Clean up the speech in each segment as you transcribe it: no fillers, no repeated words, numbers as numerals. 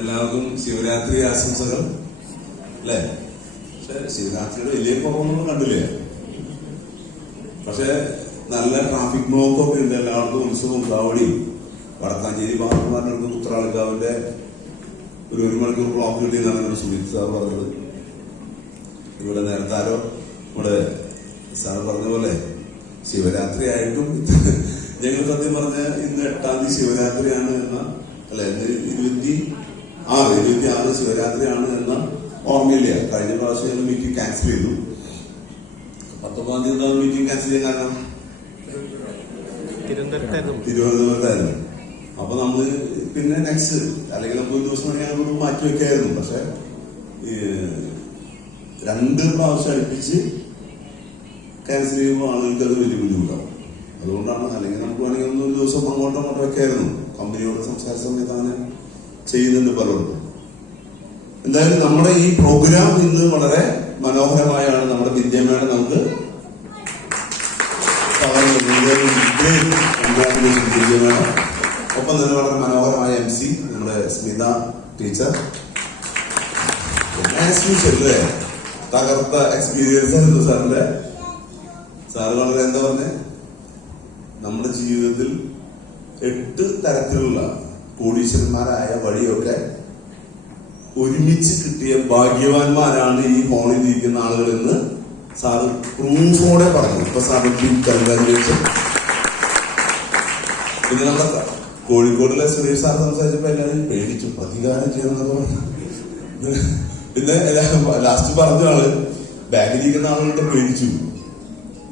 എല്ലാവർക്കും ശിവരാത്രി ആശംസകൾ അല്ലേ. പക്ഷെ ശിവരാത്രിയുടെ വലിയ കുറവൊന്നും കണ്ടില്ലേ. പക്ഷെ നല്ല ട്രാഫിക് ബ്ലോക്കൊക്കെ ഉണ്ട്. എല്ലാവർക്കും ഉത്സവം കാവടിയും വടക്കാഞ്ചേരി ഭാഗത്തുമാരുടെ ഉത്രാളിക്കാവിന്റെ ഒരു മണിക്കൂർ ബ്ലോക്ക് കിട്ടിയെന്നാണ് സുജിത് സാർ പറഞ്ഞത്. ഇവിടെ നേരത്തെ ആരോ ഇവിടെ സാർ പറഞ്ഞ പോലെ ശിവരാത്രി ആയിട്ടും ഞങ്ങൾ സത്യം പറഞ്ഞ ഇന്ന് 8-ാം തീയതി ശിവരാത്രിയാണ് എന്ന അല്ലെ 26 ശിവരാത്രിയാണ് എന്ന ഓർമ്മയില്ല. കഴിഞ്ഞ പ്രാവശ്യം ഞങ്ങൾ മീറ്റിംഗ് ക്യാൻസൽ ചെയ്തു. 19-ാം തീയതി മീറ്റിംഗ് ക്യാൻസൽ ചെയ്യാൻ കാരണം തിരുവനന്തപുരത്തായിരുന്നു. അപ്പൊ നമ്മള് പിന്നെ നെക്സ്റ്റ് അല്ലെങ്കിൽ നമുക്ക് ഒരു ദിവസം ഞങ്ങൾ മാറ്റി വെക്കായിരുന്നു. പക്ഷെ 2 പ്രാവശ്യം അടുപ്പിച്ച് ക്യാൻസൽ ചെയ്യുമ്പോൾ ആളുകൾക്ക് അത് വലിയ ബുദ്ധിമുട്ടാവും. അതുകൊണ്ടാണ്. അല്ലെങ്കിൽ നമുക്ക് വേണമെങ്കിൽ ഒരു ദിവസം അങ്ങോട്ടും വെക്കായിരുന്നു. കമ്പനിയോട് സംസാരിച്ച സമയത്ത് അങ്ങനെ ചെയ്യുന്നുണ്ട് പലരും. എന്തായാലും നമ്മുടെ ഈ പ്രോഗ്രാം ഇന്ന് വളരെ മനോഹരമായാണ് നമ്മുടെ വിദ്യമേള നമുക്ക് വിദ്യമേള. ഒപ്പം തന്നെ വളരെ മനോഹരമായ MC നമ്മുടെ സ്മിത ടീച്ചർ. അല്ലേ തകർത്ത എക്സ്പീരിയൻസ് ആയിരുന്നു സാറിന്റെ. സാറ് വളരെ എന്താ പറഞ്ഞേ, നമ്മുടെ ജീവിതത്തിൽ 8 തരത്തിലുള്ള കോടീശ്വരന്മാരായ വഴിയൊക്കെ ഒരുമിച്ച് കിട്ടിയ ഭാഗ്യവാന്മാരാണ് ഈ ഫോണിൽ ഇരിക്കുന്ന ആളുകൾ എന്ന് സാറ് പ്രൂഫോടെ പറഞ്ഞു. ഇപ്പൊ സാറിന് കൺഗ്രാജുലേഷൻ. പിന്നെ നമ്മുടെ കോഴിക്കോടിലെ സുരേഷ് സാർ സംസാരിച്ചപ്പോ എല്ലാവരും പേടിച്ചു, പ്രതികാരം ചെയ്യണമെന്നൊക്കെ പറഞ്ഞു. പിന്നെ ലാസ്റ്റ് പറഞ്ഞ ആള് ബാഗിലിരിക്കുന്ന ആളുകളുടെ പേടിച്ചു.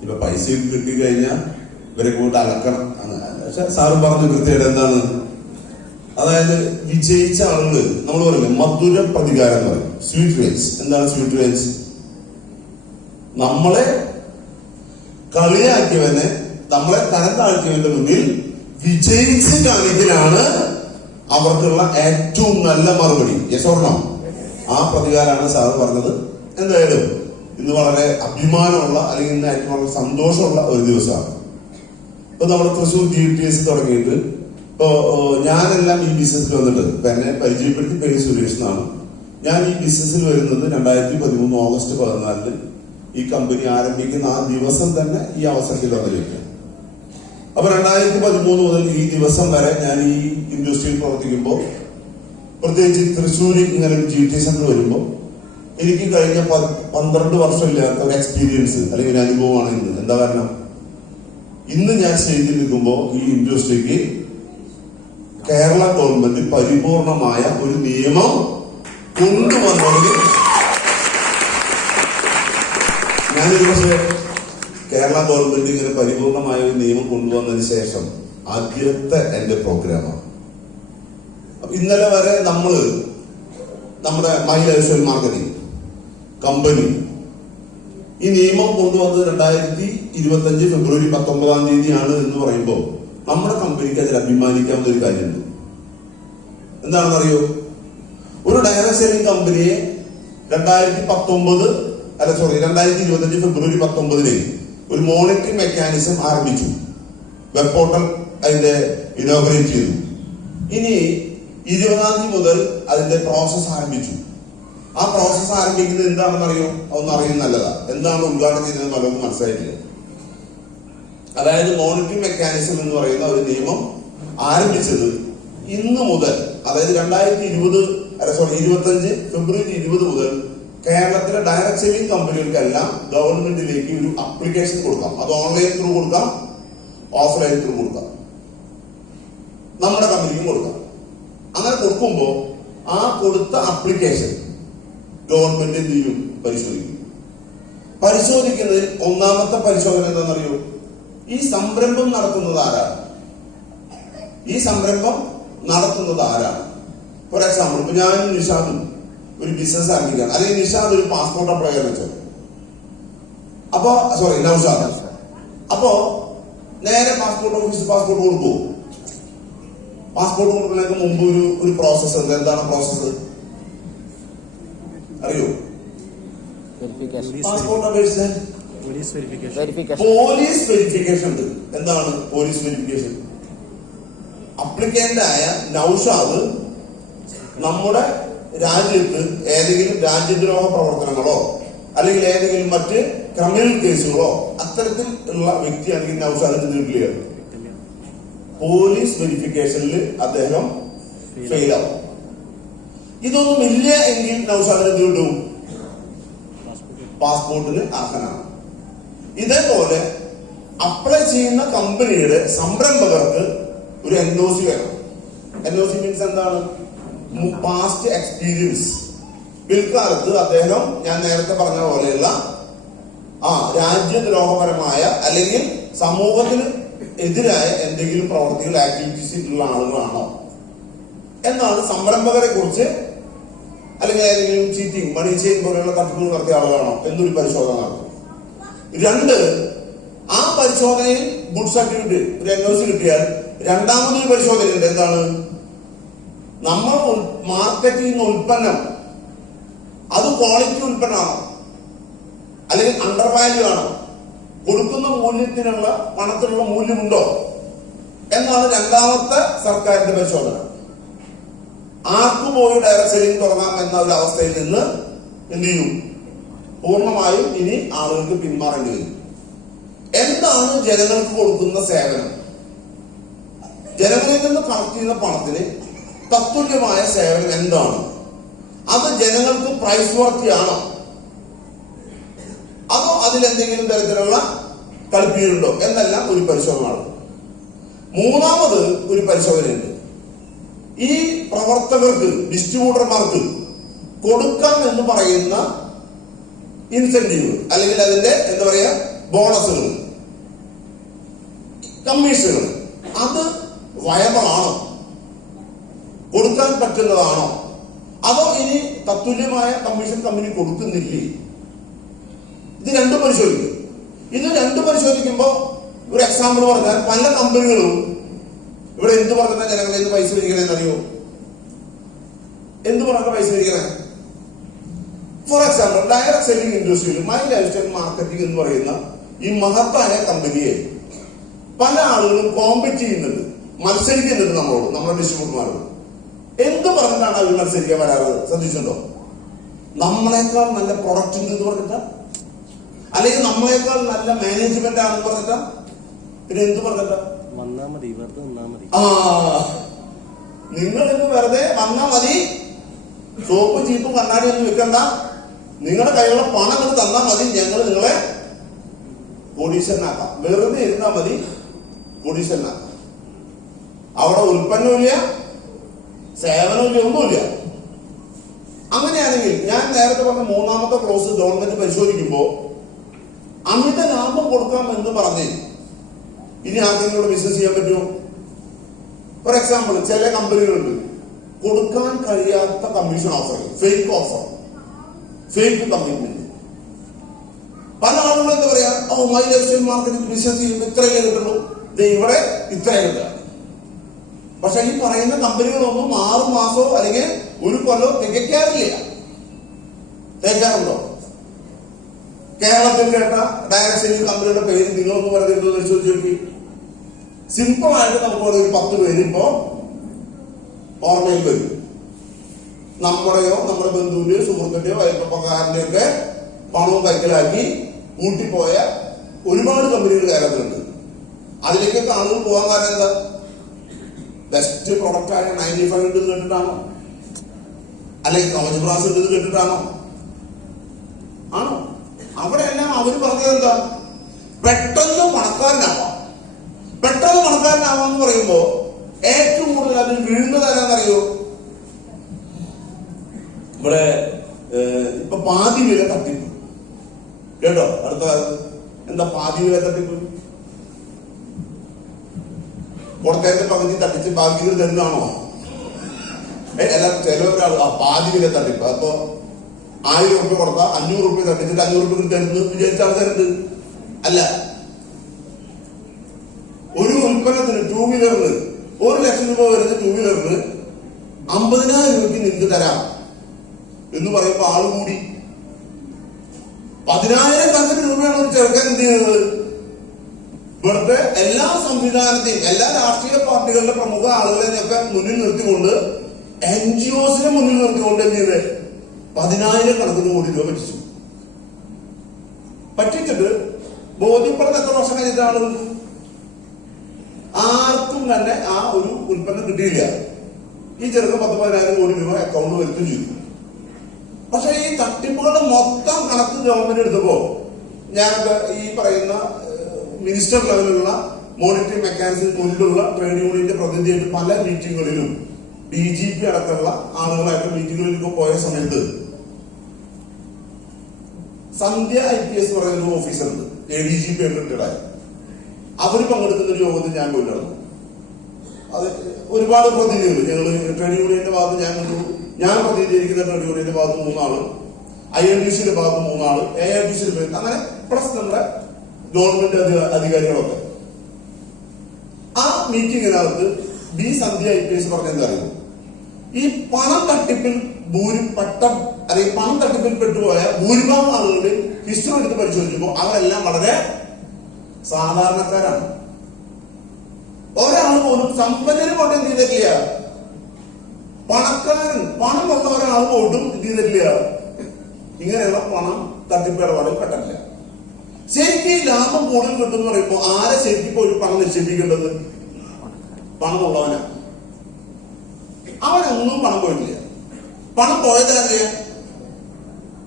ഇപ്പൊ പൈസ കിട്ടിക്കഴിഞ്ഞാൽ ഇവരെ കൊണ്ട് അലക്കണം. പക്ഷെ സാറ് പറഞ്ഞു കൃത്യമായിട്ട് എന്താണ്, അതായത് വിജയിച്ച ആളുകൾ നമ്മൾ പറയില്ലേ മധുര പ്രതികാരം എന്ന് പറയും. സ്വീറ്റ് വേൻസ്. എന്താണ് സ്വീറ്റ് വേൻസ്? നമ്മളെ കളിയാക്കിയവനെ, നമ്മളെ തരം താഴ്ത്തിയവന്റെ മുന്നിൽ വിജയിച്ച് കാണിക്കലാണ് അവർക്കുള്ള ഏറ്റവും നല്ല മറുപടി. Yes or no? ആ പ്രതികാരമാണ് സാറ് പറഞ്ഞത്. എന്തായാലും ഇന്ന് വളരെ അഭിമാനമുള്ള അല്ലെങ്കിൽ ഇന്ന് ഏറ്റവും വളരെ സന്തോഷമുള്ള ഒരു ദിവസമാണ്. ഇപ്പൊ നമ്മുടെ തൃശ്ശൂർ GTS തുടങ്ങിയിട്ട് ഇപ്പോ ഞാനെല്ലാം ഈ ബിസിനസ്സിൽ വന്നിട്ട് ഇപ്പൊ എന്നെ പരിചയപ്പെടുത്തി പേര് സുരേഷ് എന്നാണ്. ഞാൻ ഈ ബിസിനസ്സിൽ വരുന്നത് 2013 ഓഗസ്റ്റ് 14 ഈ കമ്പനി ആരംഭിക്കുന്ന ആ ദിവസം തന്നെ ഈ അവസരത്തിൽ വന്നിരിക്കുക. അപ്പൊ 2013 മുതൽ ഈ ദിവസം വരെ ഞാൻ ഈ ഇൻഡസ്ട്രിയിൽ പ്രവർത്തിക്കുമ്പോൾ, പ്രത്യേകിച്ച് തൃശ്ശൂരിൽ ഇങ്ങനെ ഒരു GT സെന്റർ വരുമ്പോൾ എനിക്ക് കഴിഞ്ഞ 12 വർഷമില്ലാത്ത ഒരു എക്സ്പീരിയൻസ് അല്ലെങ്കിൽ ഒരു അനുഭവമാണ് ഇന്ന്. എന്താ കാരണം, ഇന്ന് ഞാൻ സ്റ്റേജിൽ നിൽക്കുമ്പോൾ ഈ ഇൻഡസ്ട്രിക്ക് കേരള ഗവൺമെന്റ് പരിപൂർണമായ ഒരു നിയമം കൊണ്ടുവന്നത്. ഞാനൊരു പക്ഷേ കേരള ഗവൺമെന്റ് ഇങ്ങനെ പരിപൂർണമായ ഒരു നിയമം കൊണ്ടുവന്നതിന് ശേഷം ആദ്യത്തെ എന്റെ പ്രോഗ്രാമാണ്. ഇന്നലെ വരെ നമ്മുടെ my lifestyle marketing company ഈ നിയമം കൊണ്ടുവന്നത് 2025 ഫെബ്രുവരി 19-ാം തീയതിയാണ് എന്ന് പറയുമ്പോൾ നമ്മുടെ കമ്പനിക്ക് അതിൽ അഭിമാനിക്കാവുന്ന ഒരു കാര്യമുണ്ട്. എന്താണെന്ന് അറിയോ? ഒരു ഡയറക്ട് സെല്ലിംഗ് കമ്പനിയെ 2025 ഫെബ്രുവരി 19 ഒരു മോണിറ്ററിംഗ് മെക്കാനിസം ആരംഭിച്ചു. വെബ് പോർട്ടൽ അതിന്റെ ഇനോഗ്രേറ്റ് ചെയ്തു. ഇനി 20-ാം തീയതി മുതൽ അതിന്റെ പ്രോസസ് ആരംഭിച്ചു. ആ പ്രോസസ് ആരംഭിക്കുന്നത് എന്താണെന്ന് അറിയോ? അതൊന്നും അറിയുന്ന നല്ലതാ. എന്താണ് ഉദ്ഘാടനം ചെയ്യുന്നത് പലർക്കും മനസ്സിലായിട്ടില്ല. അതായത് മോണിറ്ററിംഗ് മെക്കാനിസം എന്ന് പറയുന്ന ഒരു നിയമം ആരംഭിച്ചത് ഇന്ന് മുതൽ, അതായത് 2025 ഫെബ്രുവരി 20 മുതൽ കേരളത്തിലെ ഡയറക്ട് സെല്ലിംഗ് കമ്പനികൾക്കെല്ലാം ഗവൺമെന്റിലേക്ക് ഒരു അപ്ലിക്കേഷൻ കൊടുക്കാം. അത് ഓൺലൈൻ ത്രൂ കൊടുക്കാം, ഓഫ്ലൈൻ ത്രൂ കൊടുക്കാം, നമ്മുടെ കമ്പനിക്കും കൊടുക്കാം. അങ്ങനെ കൊടുക്കുമ്പോൾ ആ കൊടുത്ത അപ്ലിക്കേഷൻ ഗവൺമെന്റ് എന്ത് ചെയ്യും? പരിശോധിക്കും. പരിശോധിക്കുന്നതിൽ ഒന്നാമത്തെ പരിശോധന എന്താണെന്നറിയോ? ഈ സംരംഭം നടത്തുന്നത് ആരാണ്? ഫോർ എക്സാമ്പിൾ, ഇപ്പൊ ഞാനും നിഷാദും ഒരു ബിസിനസ് ആരംഭിക്കുകയാണ്. അല്ലെങ്കിൽ നിഷാദ് ഒരു പാസ്പോർട്ട് അപ്ലൈ ചെയ്യാൻ വെച്ചോ, അപ്പൊ നൗഷാദ്. അപ്പോ നേരെ പാസ്പോർട്ട് ഓഫീസ് പാസ്പോർട്ട് കൊടുക്കുമോ? പാസ്പോർട്ട് കൊടുക്കുന്നതിന് മുമ്പ് ഒരു പ്രോസസ് ഉണ്ട്. എന്താണ് പ്രോസസ് അറിയോ? പാസ്പോർട്ട് അപേക്ഷിച്ച് പോലീസ് വെരിഫിക്കേഷൻ ഉണ്ട്. എന്താണ് പോലീസ് വെരിഫിക്കേഷൻ? അപ്ലിക്കന്റ് ആയ നൗഷാദ് നമ്മുടെ രാജ്യത്ത് ഏതെങ്കിലും രാജ്യദ്രോഹ പ്രവർത്തനങ്ങളോ അല്ലെങ്കിൽ ഏതെങ്കിലും മറ്റ് ക്രിമിനൽ കേസുകളോ അത്തരത്തിൽ ഉള്ള വ്യക്തിയാണെങ്കിൽ നൗഷാദിന്റെ ക്ലിയർ, പോലീസ് വെരിഫിക്കേഷനിൽ അദ്ദേഹം ഫെയിൽ ആവും. ഇതൊന്നും ഇല്ല എങ്കിൽ നൗഷാദിന് എന്ത് കിട്ടും? പാസ്പോർട്ടിന് അർഹനാണ്. ഇതേപോലെ അപ്ലൈ ചെയ്യുന്ന കമ്പനിയുടെ സംരംഭകർക്ക് ഒരു NOC വേണം. NOC മീൻസ് എന്താണ്? Past experience. പിൽക്കാലത്ത് അദ്ദേഹം ഞാൻ നേരത്തെ പറഞ്ഞ പോലെയുള്ള രാജ്യദ്രോഹപരമായ അല്ലെങ്കിൽ സമൂഹത്തിന് എതിരായ എന്തെങ്കിലും പ്രവർത്തികൾ ആക്ടിവിറ്റീസ് ഉള്ള ആളുകളാണോ എന്നാണ് സംരംഭകരെ കുറിച്ച്, അല്ലെങ്കിൽ ഏതെങ്കിലും ചീറ്റിംഗ്, മണി ചെയിൻ പോലെയുള്ള തട്ടിപ്പുകൾ നടത്തിയ ആളുകളാണോ എന്നൊരു പരിശോധന നടത്തും. 2, ആ പരിശോധനയിൽ ഗുഡ് സർട്ടിഫിക്കറ്റ് ഒരു NOC കിട്ടിയാൽ രണ്ടാമതൊരു പരിശോധനയുണ്ട്. എന്താണ്? നമ്മൾ മാർക്കറ്റ് ചെയ്യുന്ന ഉൽപ്പന്നം അത് ക്വാളിറ്റി ഉൽപ്പന്നമാണോ അല്ലെങ്കിൽ അണ്ടർ വാല്യൂ ആണോ, കൊടുക്കുന്ന മൂല്യത്തിനുള്ള പണത്തിനുള്ള മൂല്യമുണ്ടോ എന്നാണ് രണ്ടാമത്തെ സർക്കാരിന്റെ പരിശോധന. ആർക്കു പോയി ഡയറക്ട് സെല്ലിംഗ് തുടങ്ങാം എന്ന ഒരു അവസ്ഥയിൽ നിന്ന് എന്ത് ചെയ്യും? പൂർണ്ണമായും ഇനി ആളുകൾക്ക് പിന്മാറേണ്ടി വരും. എന്താണ് ജനങ്ങൾക്ക് കൊടുക്കുന്ന സേവനം? ജനങ്ങളിൽ നിന്ന് കളക്ട് ചെയ്യുന്ന പണത്തിന് തത്തുല്യമായ സേവനം എന്താണ്? അത് ജനങ്ങൾക്ക് പ്രൈസ് വർത്തിയാണോ അതോ അതിലെന്തെങ്കിലും തരത്തിലുള്ള കളിപ്പീരുണ്ടോ എന്നെല്ലാം ഒരു പരിശോധന നടത്തും. മൂന്നാമത് ഒരു പരിശോധനയുണ്ട്. ഈ പ്രവർത്തകർക്ക്, ഡിസ്ട്രിബ്യൂട്ടർമാർക്ക് കൊടുക്കാം എന്ന് പറയുന്ന ഇൻസെന്റീവ് അല്ലെങ്കിൽ അതിന്റെ എന്താ പറയാ ബോണസുകൾ, കമ്മീഷനുകൾ, അത് വയബിളാണോ, കൊടുക്കാൻ പറ്റുന്നതാണോ, അതോ ഇനി തത്തുല്യമായ കമ്മീഷൻ കമ്പനി കൊടുക്കുന്നില്ലേ? ഇത് രണ്ടും പരിശോധിക്കും. ഇത് രണ്ടും പരിശോധിക്കുമ്പോൾ ഒരു എക്സാമ്പിൾ പറഞ്ഞാൽ പല കമ്പനികളും ഇവിടെ എന്ത് പറഞ്ഞാൽ ജനങ്ങളിൽ നിന്ന് പൈസ പിരിക്കണമെന്ന് അറിയോ? എന്ത് പറഞ്ഞ പൈസ പിരിക്കണേ? ഫോർ എക്സാമ്പിൾ ഡയറക്ട് സെല്ലിംഗ് ഇൻഡസ്ട്രിയിൽ മൈ ലൈഫ് സ്റ്റൈൽ മാർക്കറ്റിംഗ് എന്ന് പറയുന്ന ഈ മഹത്തായ കമ്പനിയെ പല ആളുകളും കോമ്പറ്റ് ചെയ്യുന്നുണ്ട്, മത്സരിക്കുന്നുണ്ട് നമ്മളോട്, നമ്മുടെ ഡിസ്ട്രിബ്യൂട്ടർമാരോട്. എന്ത് പറഞ്ഞിട്ടാണ് അവർ മത്സരിക്കാൻ വരാറ്? ശ്രദ്ധിച്ചിട്ടുണ്ടോ? നമ്മളെക്കാൾ നല്ല പ്രൊഡക്റ്റ് ഉണ്ട് എന്ന് പറഞ്ഞിട്ടാ, അല്ലെങ്കിൽ നമ്മളെക്കാൾ നല്ല മാനേജ്മെന്റ് ആണെന്ന് പറഞ്ഞിട്ടാ, പിന്നെ എന്ത് പറഞ്ഞിട്ടാ? നിങ്ങൾ ഇന്ന് വെറുതെ വന്നാ മതി, സോപ്പ് ചീപ്പും കണ്ണാടി ഒന്നും വെക്കണ്ട, നിങ്ങളുടെ കയ്യിലുള്ള പണം കൊണ്ട് തന്നാ മതി, ഞങ്ങൾ നിങ്ങളെ കോടീശ്വരനാക്കാം. വെറുതെ ഇരുന്നാ മതി, കോടീശ്വരനാക്കാം. അവിടെ ഉൽപ്പന്നമില്ല, സേവനമില്ല, ഒന്നുമില്ല. അങ്ങനെയാണെങ്കിൽ ഞാൻ നേരത്തെ പറഞ്ഞ മൂന്നാമത്തെ ക്ലോസ് ഗവൺമെന്റ് പരിശോധിക്കുമ്പോൾ അമിത ലാഭം കൊടുക്കാം എന്ന് പറഞ്ഞ് ഇനി ആർക്കെങ്കിലും ബിസിനസ് ചെയ്യാൻ പറ്റുമോ? ഫോർ എക്സാമ്പിൾ ചില കമ്പനികളുണ്ട് കൊടുക്കാൻ കഴിയാത്ത commission offer, fake offer, fake commitment. പല ആളുകളും എന്താ പറയാ, my lifestyle marketing business ചെയ്യുമ്പോൾ ഇത്രയേ കിട്ടുള്ളൂ, ഇവിടെ ഇത്രയേ കിട്ടുക. പക്ഷെ ഈ പറയുന്ന കമ്പനികളൊന്നും 6 മാസമോ അല്ലെങ്കിൽ 1 കൊല്ലോ തികയ്ക്കാറില്ല. തികയ്ക്കാറുണ്ടോ? കേരളത്തിൽ കേട്ട ഡയറക്ട് സെല്ലിംഗ് കമ്പനിയുടെ പേര് നിങ്ങളൊന്ന് പറഞ്ഞിട്ട് പരിശോധിച്ച് നോക്കി. സിമ്പിൾ ആയിട്ട് നമുക്ക് ഒരു 10 പേര് ഇപ്പോ ഓർമ്മയിൽ വരും. നമ്മുടെയോ നമ്മുടെ ബന്ധുവിന്റെയോ സുഹൃത്തിന്റെയോ അയൽപ്പക്കാരന്റെയോ ഒക്കെ പണവും കൈക്കലാക്കി കൂട്ടിപ്പോയ ഒരുപാട് കമ്പനികൾ കേരളത്തിലുണ്ട്. അതിലേക്കൊക്കെ ആളുകൾ പോകാൻ കാരണം എന്താ? ബെസ്റ്റ് പ്രൊഡക്റ്റ് ആയ 95 ഉണ്ടെന്ന് കേട്ടിട്ടാണോ? അല്ലെങ്കിൽ കവച് ബ്രാസ് ഉണ്ടെന്ന് കേട്ടിട്ടാണോ? ആണോ? അവിടെയെല്ലാം അവർ പറഞ്ഞത് എന്താ? പെട്ടെന്ന് പണക്കാരനാവാം. പെട്ടെന്ന് പണക്കാരനാവാം എന്ന് പറയുമ്പോ ഏറ്റവും കൂടുതൽ അതിൽ വീഴുന്നത് ആരാന്നറിയോ? ഇവിടെ ഇപ്പൊ പാതി വില തട്ടിപ്പ് കേട്ടോ. അടുത്ത കാലത്ത് എന്താ പാതി വില തട്ടിപ്പ്? പുറത്തേക്ക് പകുതി തട്ടിച്ച് ബാക്കികൾ തരുന്നതാണോ? അല്ല, ചിലവരാൾ പാതി വില തട്ടിപ്പ്. അപ്പൊ 1000 രൂപ കൊടുത്താൽ 500 രൂപ തട്ടിച്ചിട്ട് 500 രൂപ തരുന്നു വിചാരിച്ച ആൾക്കാരുണ്ട്. അല്ല, ഒരു ഉൽപ്പന്നത്തിന് 2 വീലറിന് 1 ലക്ഷം രൂപ വരുന്ന 2 വീലറിന് 50,000 രൂപയ്ക്ക് നിങ്ങൾക്ക് തരാം എന്ന് പറയുമ്പോ ആള് കൂടി 10,000 കണക്കിന് രൂപയാണ് ഒരു ചെറുക്കൻ എന്ത് ചെയ്യുന്നത്? ഇവിടുത്തെ എല്ലാ സംവിധാനത്തെയും എല്ലാ രാഷ്ട്രീയ പാർട്ടികളുടെ പ്രമുഖ ആളുകളെയൊക്കെ മുന്നിൽ നിർത്തിക്കൊണ്ട് NGOസിനെ മുന്നിൽ നിർത്തിക്കൊണ്ട് എന്ത് ചെയ്ത് 10,000 കോടി രൂപ പറ്റിച്ചു. പറ്റിച്ചിട്ട് ബോധ്യപ്പെടുന്ന എത്ര വർഷം കഴിഞ്ഞിട്ടാണ് ആർക്കും തന്നെ ആ ഒരു ഉൽപ്പന്നം കിട്ടിയില്ല. ഈ ചെറുക്കം 10,000 കോടി രൂപ അക്കൗണ്ട് വരുത്തുകയും ചെയ്തു. പക്ഷെ ഈ തട്ടിപ്പുകളുടെ മൊത്തം കണക്ക് ഗവൺമെന്റ് എടുത്തപ്പോ ഞാനൊക്കെ ഈ പറയുന്ന മിനിസ്റ്റർ ലെവലിലുള്ള മോണിറ്ററി മെക്കാനിസം മുന്നിലുള്ള ട്രേഡ് യൂണിയന്റെ പ്രതിനിധിയായിട്ട് പല മീറ്റിങ്ങുകളിലും DGP അടക്കമുള്ള ആളുകളായിട്ട് മീറ്റിങ്ങുകളിലൊക്കെ പോയ സമയത്ത് സന്ധ്യ IPS പറയുന്ന ഒരു ഓഫീസറുണ്ട്, ADGP റിട്ടയർഡായി. അവര് പങ്കെടുക്കുന്ന ഒരു യോഗത്തിൽ ഞാൻ പോയി നടന്നു. അത് ഒരുപാട് പ്രതിനിധികൾ, ഞങ്ങൾ ട്രേഡ് യൂണിയന്റെ ഭാഗത്ത് ഞാൻ പ്രതിനിധീകരിക്കുന്ന ട്രേഡ് യൂണിയന്റെ ഭാഗത്ത് 3 ആള്, INTUCയുടെ ഭാഗത്ത് 3 ആള്, AITUCയുടെ പേര്, അങ്ങനെ പ്ലസ് നമ്മുടെ ഗവൺമെന്റ് അധികാരികളൊക്കെ. ആ മീറ്റിംഗിനകത്ത് സന്ധ്യ IPS പറഞ്ഞെന്താ അറിയുന്നു, ഈ പണം തട്ടിപ്പിൽ പണം തട്ടിപ്പിൽ പെട്ടുപോയ ഭൂരിഭാഗം ആളുകളുടെ ഹിസ്റ്ററി എടുത്ത് പരിശോധിക്കുമ്പോൾ അവരെല്ലാം വളരെ സാധാരണക്കാരാണ്. ഒരാൾ പോലും സമ്പന്നന് കൊണ്ട് എന്ത് ചെയ്തിട്ടില്ല, പണക്കാരൻ പണമുള്ള ഒരാൾ പോയിട്ടും എന്ത് ചെയ്തിട്ടില്ല, ഇങ്ങനെയുള്ള പണം തട്ടിപ്പിടപാടിൽ പെട്ടില്ല. ശരിക്കും ലാഭം കൂടുതൽ കിട്ടുമെന്ന് പറയുമ്പോൾ ആരെ ശരിക്കും പോയി പണം നിക്ഷേപിക്കേണ്ടത്? പണമുള്ളവനാ. അവനൊന്നും പണം പോയിട്ടില്ല. പണം പോയതല്ലേ,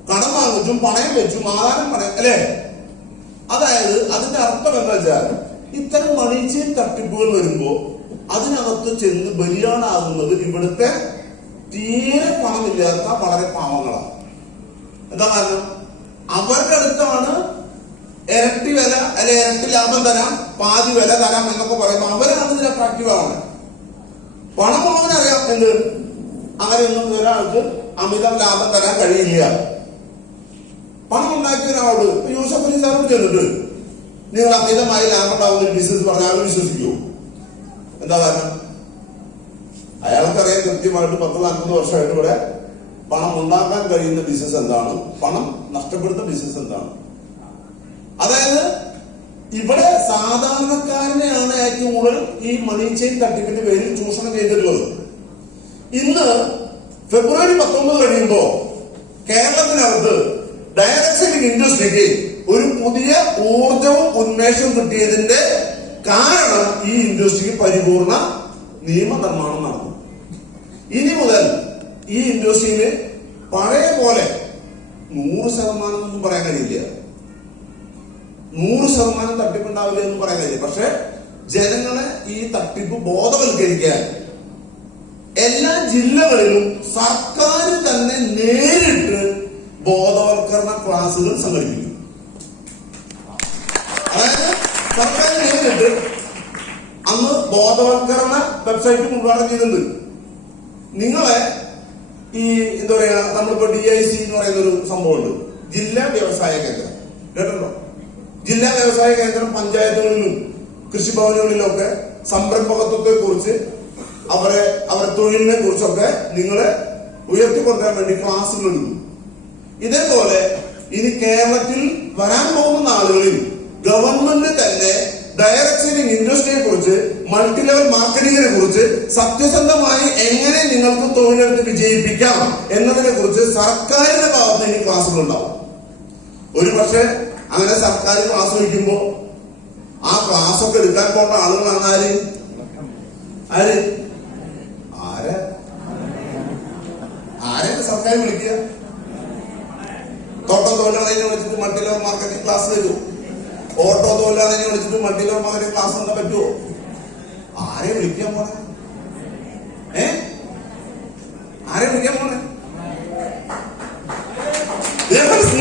കടം വാങ്ങിച്ചും പണയം വെച്ചും ആധാരം പണയം അല്ലേ. അതായത് അതിന്റെ അർത്ഥം എന്താ വെച്ചാൽ ഇത്തരം മണി ചെയിൻ തട്ടിപ്പുകൾ വരുമ്പോ അതിനകത്ത് ചെന്ന് ബലിയാണാകുന്നത് ഇവിടുത്തെ തീരെ പണമില്ലാത്ത വളരെ പാവങ്ങളാണ്. എന്താ കാരണം? അവരുടെ അടുത്താണ് ഇരട്ടി വില അല്ലെ ഇരട്ടി ലാഭം തരാം, പാതി വില തരാം എന്നൊക്കെ പറയുമ്പോൾ അവരാണ് ഇതിൽ അട്രാക്റ്റീവ് ആവുന്നത്. പണമുള്ളവനറിയാം എന്ത്, അങ്ങനെയൊന്നും ഒരാൾക്ക് അമിതം ലാഭം തരാൻ കഴിയില്ല. പണം ഉണ്ടാക്കിയ ഒരാളോട് യൂസഫ് അലി സാറോട് ചെന്നിട്ട് നിങ്ങൾ അമിതമായി ലാഭം ഉണ്ടാവുന്ന ബിസിനസ് പറഞ്ഞാൽ വിശ്വസിക്കുമോ? എന്താ കാരണം? അയാൾക്കറിയാം കൃത്യമായിട്ട് 10-40 വർഷമായിട്ട് ഇവിടെ പണം ഉണ്ടാക്കാൻ കഴിയുന്ന ബിസിനസ് എന്താണ്, പണം നഷ്ടപ്പെടുന്ന ബിസിനസ് എന്താണ്. അതായത് ഇവിടെ സാധാരണക്കാരനെയാണ് ഏറ്റവും കൂടുതൽ ഈ മണി ചെയിൻ തട്ടിപ്പിന്റെ പേരിൽ ചൂഷണം ചെയ്തിട്ടുള്ളത്. ഇന്ന് ഫെബ്രുവരി 19 കഴിയുമ്പോ കേരളത്തിനകത്ത് ഡയറക്ട് സെല്ലിംഗ് ഇൻഡസ്ട്രിക്ക് ഒരു പുതിയ ഊർജവും ഉന്മേഷവും കിട്ടിയതിന്റെ കാരണം ഈ ഇൻഡസ്ട്രിക്ക് പരിപൂർണ നിയമനിർമ്മാണം നടന്നു. ഇനി മുതൽ ഈ ഇൻഡസ്ട്രിയിൽ പഴയ പോലെ 100% ഒന്നും പറയാൻ കഴിയില്ല, 100% തട്ടിപ്പുണ്ടാവില്ല എന്ന് പറയാൻ കഴിയില്ല. പക്ഷെ ജനങ്ങളെ ഈ തട്ടിപ്പ് ബോധവൽക്കരിക്കാൻ എല്ലാ ജില്ലകളിലും സർക്കാർ തന്നെ നേരിട്ട് ബോധവൽക്കരണ ക്ലാസുകൾ സംഘടിപ്പിക്കും. അതായത് സർക്കാർ നേരിട്ട് അന്ന് ബോധവൽക്കരണ വെബ്സൈറ്റ് ഉദ്ഘാടനം ചെയ്തിട്ടുണ്ട്. നിങ്ങളെ ഈ എന്താ പറയാ, നമ്മളിപ്പോ DIC എന്ന് പറയുന്ന ഒരു സംഭവമുണ്ട്, ജില്ലാ വ്യവസായ കേന്ദ്രം കേട്ടോ. ജില്ലാ വ്യവസായ കേന്ദ്രം പഞ്ചായത്തുകളിലും കൃഷിഭവനുകളിലൊക്കെ സംരംഭകത്വത്തെ കുറിച്ച് അവരെ തൊഴിലിനെ കുറിച്ചൊക്കെ നിങ്ങളെ ഉയർത്തിക്കൊണ്ടുവരാൻ വേണ്ടി ക്ലാസ്സുകൾ എടുക്കും. ഇതേപോലെ ഇനി കേരളത്തിൽ വരാൻ പോകുന്ന നാളുകളിൽ ഗവൺമെന്റ് തന്നെ ഡയറക്ട് സെല്ലിംഗ് ഇൻഡസ്ട്രിയെ കുറിച്ച്, മൾട്ടി ലെവൽ മാർക്കറ്റിംഗിനെ കുറിച്ച്, സത്യസന്ധമായി എങ്ങനെ നിങ്ങൾക്ക് തൊഴിലെടുത്ത് വിജയിപ്പിക്കാം എന്നതിനെ കുറിച്ച് സർക്കാരിന്റെ ഭാഗത്ത് ഇനി ക്ലാസ്സുകൾ ഉണ്ടാവും. ഒരു പക്ഷെ അങ്ങനെ സർക്കാർ ക്ലാസ് വയ്ക്കുമ്പോ ആ ക്ലാസ് ഒക്കെ എടുക്കാൻ പോകുന്ന ആളുകളാണ് ആരെ സർക്കാർ വിളിക്കുക? തോട്ടം തൊഴിലാളിനെ വിളിച്ചിട്ട് മൾട്ടി ലെവൽ മാർക്കറ്റിംഗ് ക്ലാസ് തരൂ? ഓട്ടോ തൊഴിലാളിനെ വിളിച്ചിട്ട് മൾട്ടി ലെവൽ മാർക്കറ്റിംഗ് ക്ലാസ് എന്താ പറ്റുമോ? ആരെ വിളിക്കാൻ പോണേ? ആരെ വിളിക്കാൻ പോണേ?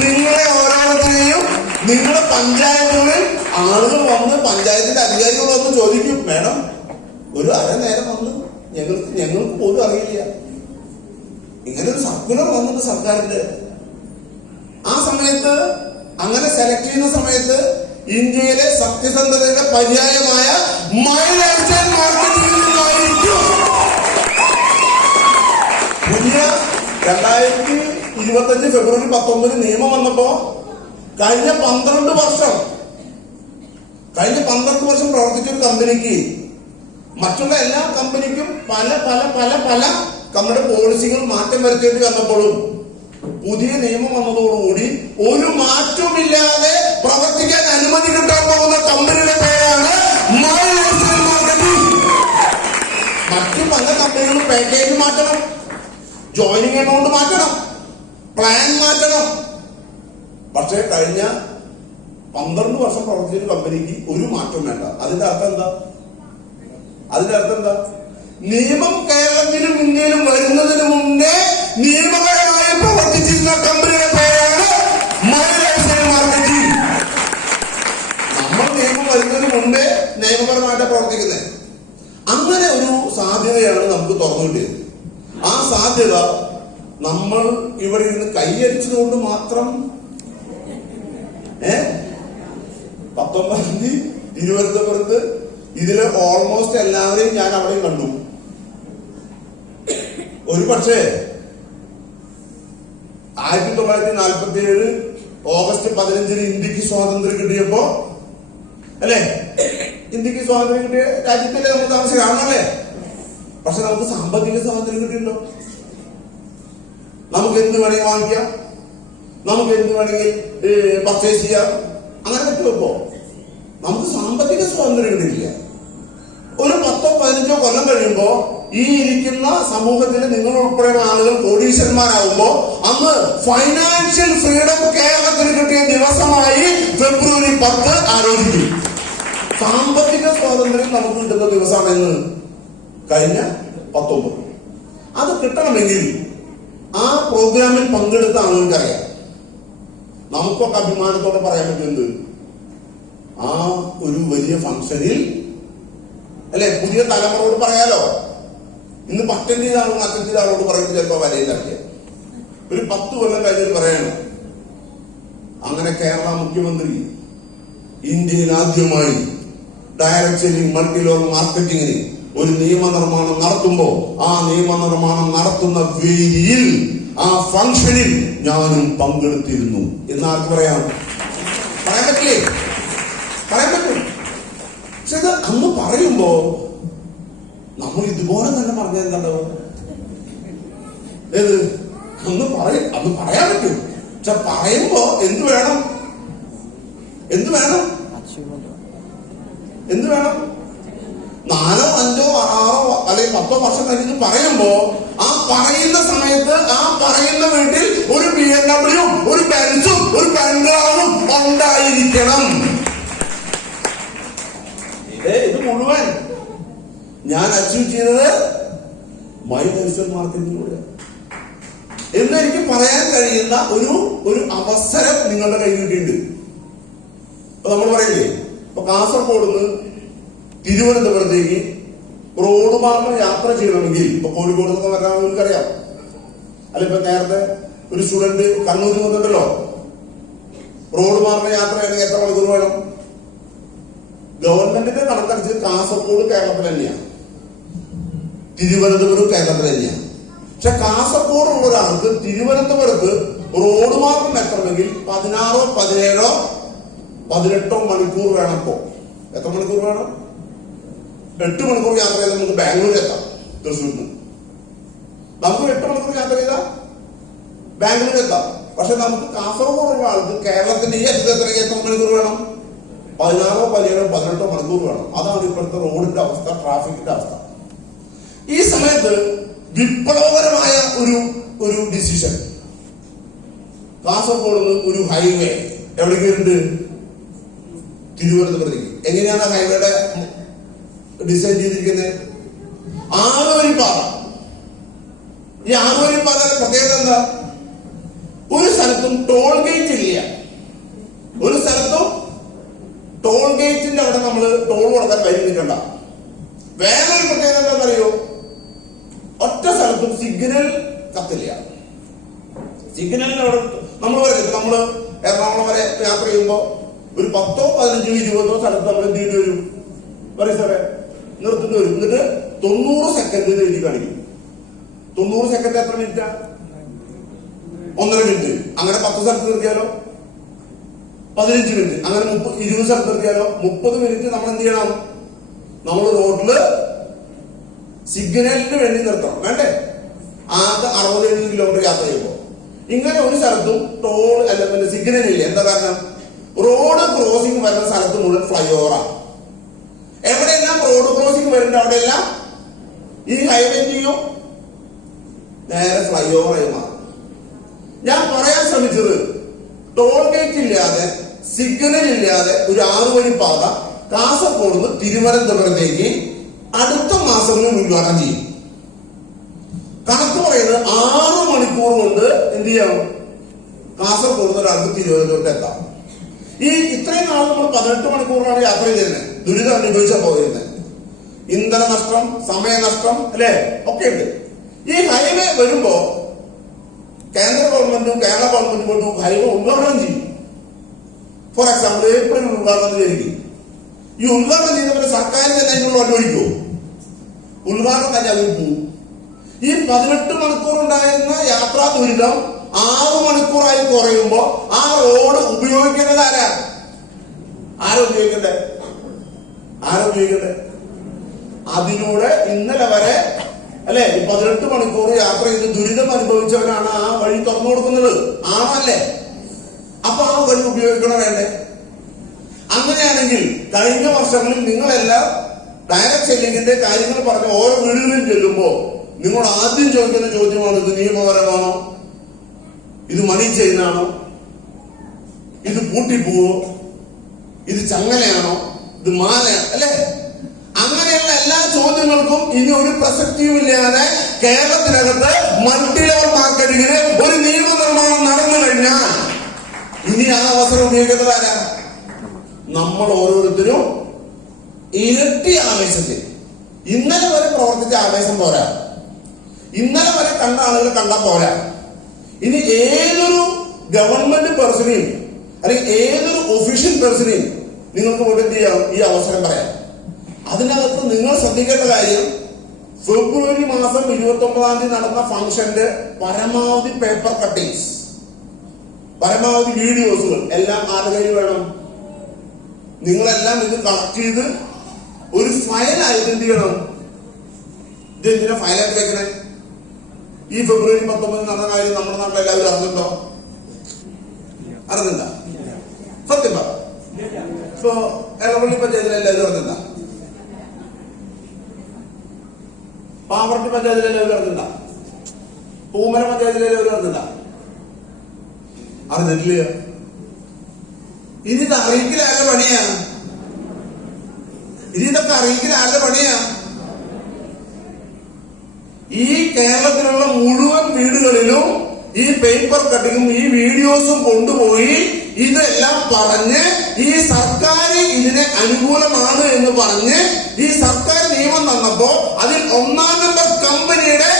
നിങ്ങളെ ഓരോരുത്തരെയും നിങ്ങളുടെ പഞ്ചായത്തുകളിൽ ആളുകൾ വന്ന്, പഞ്ചായത്തിന്റെ അധികാരികൾ വന്ന് ചോദിക്കും, മേഡം ഒരു അരനേരം വന്ന് ഞങ്ങൾക്ക് പോലും അറിയില്ല, ഇങ്ങനെ ഒരു സർക്കുലർ വന്നത് സർക്കാരിന്റെ. ആ സമയത്ത് അങ്ങനെ സെലക്ട് ചെയ്യുന്ന സമയത്ത് ഇന്ത്യയിലെ സത്യസന്ധതയുടെ പര്യായമായ പുതിയ 2025 ഫെബ്രുവരി 19 നിയമം വന്നപ്പോ കഴിഞ്ഞ 12 വർഷം പ്രവർത്തിച്ച ഒരു കമ്പനിക്ക് മറ്റുള്ള എല്ലാ കമ്പനിക്കും പല നമ്മുടെ പോളിസികൾ മാറ്റം വരുത്തേണ്ടി വന്നപ്പോഴും പുതിയ നിയമം വന്നതോടുകൂടി ഒരു മാറ്റവുമില്ലാതെ പ്രവർത്തിക്കാൻ അനുമതി കിട്ടാൻ പോകുന്ന കമ്പനിയുടെ പേരാണ് മറ്റു പല കമ്പനികളും പാക്കേജ് മാറ്റണം, ജോയിനിങ് എമൗണ്ട് മാറ്റണം, പ്ലാൻ മാറ്റണം. പക്ഷേ കഴിഞ്ഞ 12 വർഷം പ്രവർത്തിച്ച കമ്പനിക്ക് ഒരു മാറ്റം വേണ്ട. അതിന്റെ അർത്ഥം എന്താ? നിയമം കേരളത്തിലും ഇന്ത്യയിലും വരുന്നതിന് മുന്നേ നിയമപരമായി പ്രവർത്തിച്ചിരുന്ന കമ്പനിയുടെ പേരാണ് മാർക്കറ്റിംഗ്. നമ്മൾ നിയമം വരുന്നതിന് മുമ്പേ നിയമപരമായിട്ട് പ്രവർത്തിക്കുന്നത്. അങ്ങനെ ഒരു സാധ്യതയാണ് നമുക്ക് തുറന്നു കിട്ടിയത്. ആ സാധ്യത നമ്മൾ ഇവിടെ ഇരുന്ന് കൈയടിച്ചതുകൊണ്ട് മാത്രം 19 തീയതി തിരുവനന്തപുരത്ത് ഇതില് ഓൾമോസ്റ്റ് എല്ലാവരെയും ഞാൻ അവിടെയും കണ്ടു. ഒരു പക്ഷേ 1947 ഓഗസ്റ്റ് 15 ഇന്ത്യക്ക് സ്വാതന്ത്ര്യം കിട്ടിയപ്പോ അല്ലെ, ഇന്ത്യക്ക് സ്വാതന്ത്ര്യം കിട്ടിയ രാജ്യത്തല്ലേ നമുക്ക് താമസിക്കാണല്ലേ. പക്ഷെ നമുക്ക് സാമ്പത്തിക സ്വാതന്ത്ര്യം കിട്ടിയല്ലോ. നമുക്ക് എന്ത് വേണമെങ്കിൽ വാങ്ങിക്കാം, നമുക്ക് എന്ത് വേണമെങ്കിൽ പർച്ചേസ് ചെയ്യാം. അങ്ങനെ പറ്റുമോ? നമുക്ക് സാമ്പത്തിക സ്വാതന്ത്ര്യം കിട്ടിയില്ല. ഒരു 10-15 കൊല്ലം കഴിയുമ്പോ ഈ ഇരിക്കുന്ന സമൂഹത്തിൽ നിങ്ങൾ ഉൾപ്പെടെയുള്ള ആളുകൾ കോടീശ്വരന്മാരാകുമ്പോ അന്ന് ഫൈനാൻഷ്യൽ ഫ്രീഡം കേരളത്തിന് കിട്ടിയ ദിവസമായി ഫെബ്രുവരി 10 ആലോചിക്കും. സാമ്പത്തിക സ്വാതന്ത്ര്യം നമുക്ക് കിട്ടുന്ന ദിവസമാണെന്ന് കഴിഞ്ഞ 19. അത് കിട്ടണമെങ്കിൽ ആ പ്രോഗ്രാമിൽ പങ്കെടുത്ത ആളുകൾക്കറിയാം. നമുക്കൊക്കെ അഭിമാനത്തോടെ പറയാൻ പറ്റുന്നത് ആ ഒരു വലിയ ഫംഗ്ഷനിൽ അല്ലെ, പുതിയ തലമുറയോട് പറയാലോ. ഇന്ന് അറ്റൻഡ് ചെയ്ത ആളോട് പറയുന്നത് ചിലപ്പോ വലയിലാക്കിയ ഒരു 10 കൊല്ലം കഴിഞ്ഞിട്ട് പറയണം, അങ്ങനെ കേരള മുഖ്യമന്ത്രി ഇന്ത്യയിൽ ആദ്യമായി ഡയറക്ട് സെല്ലിംഗ് മൾട്ടി ലെവൽ മാർക്കറ്റിംഗിന് ഒരു നിയമനിർമ്മാണം നടത്തുമ്പോ ആ നിയമനിർമ്മാണം നടത്തുന്ന വേദിയിൽ ആ ഫംഗ്ഷനിൽ ഞാനും പങ്കെടുത്തിരുന്നു എന്നാർക്ക് പറയാൻ പറ്റില്ലേ? പറയാൻ പറ്റും. പക്ഷെ ഇത് അന്ന് പറയുമ്പോ നമ്മൾ ഇതുപോലെ തന്നെ പറഞ്ഞ എന്താണ്ടോ അന്ന് പറയാൻ പറ്റും. പക്ഷെ പറയുമ്പോ എന്ത് വേണം? 4, 5, 6 അല്ലെങ്കിൽ 10 വർഷം കഴിഞ്ഞ് പറയുമ്പോ ആ പറയുന്ന സമയത്ത് ആ പറയുന്ന വീട്ടിൽ ഒരു BMW, ഒരു ബെൻസും, ഒരു ബംഗ്ലാവും ഉണ്ടായിരിക്കണം. ഇത് മുഴുവൻ ഞാൻ അച്ചീവ് ചെയ്തത് മൈ ഹോൾസെയിൽ മാർക്കറ്റിലൂടെ എന്നെനിക്ക് പറയാൻ കഴിയുന്ന ഒരു അവസരം നിങ്ങളുടെ കയ്യിൽ കിട്ടിയിട്ടുണ്ട്. അപ്പൊ നമ്മൾ പറയില്ലേ, ഇപ്പൊ കാസർഗോഡ് നിന്ന് തിരുവനന്തപുരത്തേക്ക് റോഡ് മാർഗം യാത്ര ചെയ്യണമെങ്കിൽ ഇപ്പൊ കോഴിക്കോട് നിന്നൊക്കെ വരാൻ നിങ്ങൾക്കറിയാം. അല്ല, ഇപ്പൊ നേരത്തെ ഒരു സ്റ്റുഡന്റ് കണ്ണൂരിൽ വന്നിട്ടല്ലോ, റോഡ് മാർഗം യാത്ര ചെയ്യണമെങ്കിൽ എത്ര മണിക്കൂർ വേണം? ഗവൺമെന്റിന്റെ കണക്കനുസരിച്ച് കാസർഗോഡ് കേരളത്തിൽ തന്നെയാണ്, തിരുവനന്തപുരം കേരളത്തിൽ തന്നെയാണ്. പക്ഷെ കാസർഗോഡ് ഉള്ള ഒരാൾക്ക് തിരുവനന്തപുരത്ത് റോഡ് മാർഗം എത്തണമെങ്കിൽ 16, 17, 18 മണിക്കൂർ വേണം. ഇപ്പോ എത്ര മണിക്കൂർ വേണം? 8 മണിക്കൂർ യാത്ര ചെയ്താൽ നമുക്ക് ബാംഗ്ലൂരിൽ എത്താം. തൃശ്ശൂരിൽ നിന്ന് നമുക്ക് 8 മണിക്കൂർ യാത്ര ചെയ്താൽ ബാംഗ്ലൂരിൽ എത്താം. പക്ഷെ നമുക്ക് കാസർഗോഡുള്ള ആൾക്ക് കേരളത്തിന്റെ ഈ അറ്റത്ത് എത്ര മണിക്കൂർ വേണം? 16, 17, 18 മണിക്കൂർ വേണം. അതാണ് ഇപ്പോഴത്തെ റോഡിന്റെ അവസ്ഥ, ട്രാഫിക്കിന്റെ അവസ്ഥ. ഈ സമയത്ത് വിപ്ലവകരമായ ഒരു ഡിസിഷൻ, കാസർഗോഡ് നിന്ന് ഒരു ഹൈവേ എവിടെ കയറിണ്ട്? തിരുവനന്തപുരത്തേക്ക്. എങ്ങനെയാണ് ഹൈവേയുടെ ഡിസൈൻ ചെയ്തിരിക്കുന്നത്? ആറുവരിപ്പാത. ഈ ആറുവരിപ്പാതയുടെ പ്രത്യേകത എന്താ? ഒരു സ്ഥലത്തും ടോൾ ഗേറ്റ് ഇല്ല. ഒരു സ്ഥലത്തും ടോൾ ഗേറ്റിന്റെ അവിടെ നമ്മൾ ടോൾ കൊടുക്കാൻ വരി നിൽക്കണ്ട. വേറൊരു പ്രത്യേകത എന്താണെന്നറിയോ? ഒറ്റ സ്ഥലത്തും സിഗ്നൽ കത്തില്ല. സിഗ്നലിന്റെ അവിടെ നമ്മൾ പറയുന്നത്, നമ്മള് എറണാകുളം വരെ യാത്ര ചെയ്യുമ്പോ ഒരു 10, 15, 20 സ്ഥലത്ത് നമ്മൾ എന്ത് ചെയ്യേണ്ടി വരും? പറയും സാറേ, നിർത്തേണ്ടി വരും. എന്നിട്ട് 90 സെക്കൻഡ് എഴുതി കാണിക്കും. 90 സെക്കൻഡ് എത്ര മിനിറ്റാ? 1.5 മിനിറ്റ്. അങ്ങനെ 10 സ്ഥലത്ത് നിർത്തിയാലോ 15 മിനിറ്റ്. അങ്ങനെ 20 സ്ഥലത്ത് നിർത്തിയാലോ 30 മിനിറ്റ്. നമ്മൾ എന്ത് ചെയ്യണം? നമ്മൾ റോഡില് സിഗ്നലിന് വേണ്ടി നിർത്തണം. വേണ്ടേ? ആകെ 60-70 കിലോമീറ്റർ യാത്ര ചെയ്യുമ്പോൾ. ഇങ്ങനെ ഒരു സ്ഥലത്തും ടോൾ അല്ല പിന്നെ സിഗ്നൽ ഇല്ല. എന്താ കാരണം? റോഡ് ക്രോസിംഗ് വരുന്ന സ്ഥലത്ത് മുഴുവൻ ഫ്ലൈ ഓവറാണ്. എവിടെയെല്ലാം റോഡ് ക്രോസിംഗ് വരുന്നുണ്ട് അവിടെയെല്ലാം ഈ ഹൈവേ ചെയ്യും നേരെ ഫ്ലൈ ഓവറായി മാറും. ഞാൻ പറയാൻ ശ്രമിച്ചത് ടോൾ ഗേറ്റ് ഇല്ലാതെ സിഗ്നൽ ഇല്ലാതെ ഒരു 6 വഴി പാത കാസർഗോഡ് നിന്ന് തിരുവനന്തപുരത്തേക്ക് അടുത്ത മാസങ്ങളിൽ ഉദ്ഘാടനം ചെയ്യും. കണക്ക് പറയുന്നത് 6 മണിക്കൂർ കൊണ്ട് എന്ത് ചെയ്യാം? കാസർഗോഡ് നിന്ന് ഒരാൾക്ക് തിരുവനന്തപുരത്ത് എത്താം. ഈ ഇത്രയും നാൾ നമ്മൾ 18 മണിക്കൂറിലാണ് യാത്ര ചെയ്തിരുന്നത്. ദുരിതം അനുഭവിച്ചാൽ പോയിരുന്നത്. ഇന്ധന നഷ്ടം, സമയനഷ്ടം അല്ലെ ഒക്കെ ഉണ്ട്. ഈ ഹൈവേ വരുമ്പോ കേന്ദ്ര ഗവൺമെന്റും കേരള ഗവൺമെന്റും കൊണ്ട് ഹൈവേ ഉദ്ഘാടനം ചെയ്യും. ഫോർ എക്സാമ്പിൾ ഏപ്രിൽ ഉദ്ഘാടനം ചെയ്തിരിക്കും. ഈ ഉദ്ഘാടനം ചെയ്തവരെ സർക്കാർ തന്നെ അതിനുള്ള അനുവദിക്കുമോ? ഉദ്ഘാടനം തന്നെ അതിൽ പോവും. ഈ 18 മണിക്കൂർ ഉണ്ടായിരുന്ന യാത്രാ ദുരിതം 6 മണിക്കൂറായി കുറയുമ്പോ ആ റോഡ് ഉപയോഗിക്കേണ്ടത് ആരാ? ഉപയോഗിക്കണ്ടേ? അതിലൂടെ ഇന്നലെ വരെ അല്ലെ 18 മണിക്കൂർ യാത്ര ചെയ്ത് ദുരിതം അനുഭവിച്ചവരാണ് ആ വഴി തുറന്നു കൊടുക്കുന്നത്. ആണോ അല്ലേ? അപ്പൊ ആ വഴി ഉപയോഗിക്കണോ വേണ്ടേ? അങ്ങനെയാണെങ്കിൽ കഴിഞ്ഞ വർഷങ്ങളിൽ നിങ്ങളെല്ലാം ഡയറക്ട് സെല്ലിങ്ങിന്റെ കാര്യങ്ങൾ പറഞ്ഞ് ഓരോ വീടുകളിൽ ചെല്ലുമ്പോ നിങ്ങൾ ആദ്യം ചോദിക്കുന്ന ചോദ്യമാണ്, ഇത് നിയമപരമാണോ? ഇത് മണി ചെയിനാണോ? ഇത് പൂട്ടിപ്പോവോ? ഇത് ചങ്ങലയാണോ? ഇത് മാലയാണോ? അല്ലെ? അങ്ങനെയുള്ള എല്ലാ ചോദ്യങ്ങൾക്കും ഇനി ഒരു പ്രസക്തിയുമില്ലാതെ കേരളത്തിനകത്ത് മൾട്ടി ലെവൽ മാർക്കറ്റിംഗിന് ഒരു നിയമനിർമ്മാണം നടന്നു കഴിഞ്ഞാൽ ഇനി ആ അവസരം ഉപയോഗിക്കുന്നത് ആരാ? നമ്മൾ ഓരോരുത്തരും ഇരട്ടി ആവേശത്തിൽ. ഇന്നലെ വരെ പ്രവർത്തിച്ച ആവേശം പോരാ, ഇന്നലെ വരെ കണ്ട ആളുകൾ കണ്ടാൽ പോരാ. ഇനി ഏതൊരു ഗവൺമെന്റ് പേഴ്സണെയും അല്ലെങ്കിൽ ഏതൊരു ഒഫീഷ്യൽ പേഴ്സണെയും നിങ്ങൾക്ക് വോട്ട് ചെയ്യാം, ഈ അവസരം പറയാം. അതിനകത്ത് നിങ്ങൾ ശ്രദ്ധിക്കേണ്ട കാര്യം, ഫെബ്രുവരി മാസം 29-ാം തീയതി നടന്ന ഫംഗ്ഷന്റെ പരമാവധി പേപ്പർ കട്ടിങ്സ്, പരമാവധി വീഡിയോസുകൾ എല്ലാം ആരുടെ കയ്യിൽ വേണം? നിങ്ങളെല്ലാം ഇത് കളക്ട് ചെയ്ത് ഒരു ഫയലായിട്ട് എന്ത് ചെയ്യണം? ഇത് എന്തിനാ ഫയലായിട്ട് വെക്കണേ? ഈ ഫെബ്രുവരി 19 നടന്ന കാര്യം നമ്മുടെ നാട്ടിൽ എല്ലാവരും അറിഞ്ഞിട്ടുണ്ടോ? അറിഞ്ഞില്ല? സത്യം പറ. ഇപ്പൊ എളവള്ളി പഞ്ചായത്തിൽ എല്ലാവരും അറിഞ്ഞില്ല? പാവർട്ടി പഞ്ചായത്തിൽ എല്ലാവരും അറിഞ്ഞില്ല? പൂമല പഞ്ചായത്തിൽ എല്ലാവരും അറിഞ്ഞില്ല? അറിഞ്ഞിട്ടില്ല. ഇനി ഇത് അറിയിക്കൽ ആരുടെ പണിയാ? ഇതൊക്കെ അറിയിക്കൽ ആരുടെ പണിയാ? ഈ കേരളത്തിലുള്ള മുഴുവൻ വീടുകളിലും ഈ പേപ്പർ കട്ടിങ്ങും ഈ വീഡിയോസും കൊണ്ടുപോയി ഇതെല്ലാം പറഞ്ഞ് ഈ സർക്കാർ ഇതിനെ അനുകൂലമാണ് എന്ന് പറഞ്ഞ് ഈ സർക്കാർ നിയമം തന്നപ്പോ അതിൽ 1-ാം നമ്പർ കമ്പനിയുടെ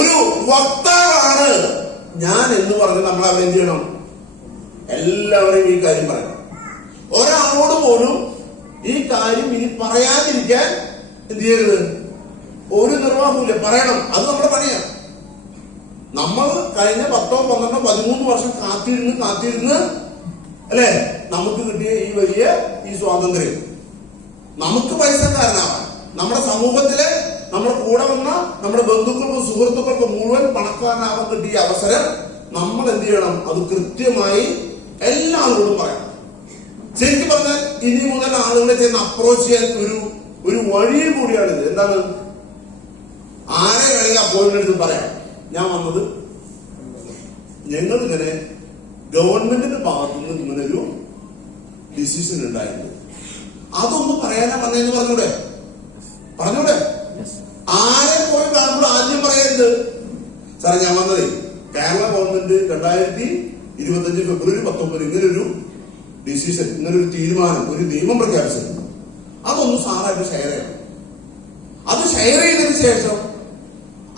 ഒരു വക്താവാണ് ഞാൻ എന്ന് പറഞ്ഞ് നമ്മൾ അവിടെ എന്ത് ചെയ്യണം? എല്ലാവരെയും ഈ കാര്യം പറയണം. ഒരാളോട് പോലും ഈ കാര്യം ഇനി പറയാതിരിക്കാൻ എന്ത് ചെയ്യരുത്? ഒരു നിർവാഹമില്ല, പറയണം. അത് നമ്മുടെ പണിയാണ്. നമ്മൾ കഴിഞ്ഞ 10, 12, 13 വർഷം കാത്തിരുന്ന് അല്ലെ നമുക്ക് കിട്ടിയ ഈ വലിയ ഈ സ്വാതന്ത്ര്യം, നമുക്ക് പൈസക്കാരനാവാൻ, നമ്മുടെ സമൂഹത്തിലെ നമ്മുടെ കൂടെ വന്ന നമ്മുടെ ബന്ധുക്കൾക്കും സുഹൃത്തുക്കൾക്കും മുഴുവൻ പണക്കാരനാവാൻ കിട്ടിയ അവസരം നമ്മൾ എന്ത് ചെയ്യണം? അത് കൃത്യമായി എല്ലാവരോടും പറയണം. ശരിക്കും പറഞ്ഞാൽ ഇനി മുതൽ ആളുകളെ ചെന്ന് അപ്രോച്ച് ചെയ്യാൻ ഒരു വഴി കൂടിയാണിത്. എന്താണ്? ആരെ വേണമെങ്കിൽ അപ്പോയിന്റ്മെന്റ് എടുത്ത് പറയാം, ഞാൻ വന്നത് ഞങ്ങളിങ്ങനെ ഗവൺമെന്റിന്റെ ഭാഗത്തുനിന്ന് ഇങ്ങനൊരു ഡിസിഷൻ ഉണ്ടായിരുന്നു, അതൊന്നും പറയാനാ വന്നതെന്ന് പറഞ്ഞൂടെ? ആരെ പോയി കാണുമ്പോൾ ആദ്യം പറയരുത്, സാറേ ഞാൻ വന്നത് കേരള ഗവൺമെന്റ് 2025 ഫെബ്രുവരി 19 ഇങ്ങനൊരു ഡിസിഷൻ, ഇങ്ങനൊരു തീരുമാനം, ഒരു നിയമം പ്രഖ്യാപിച്ചത്. അതൊന്നും സാറായിട്ട് ഷെയർ ചെയ്യണം. അത് ഷെയർ ചെയ്തതിനു ശേഷം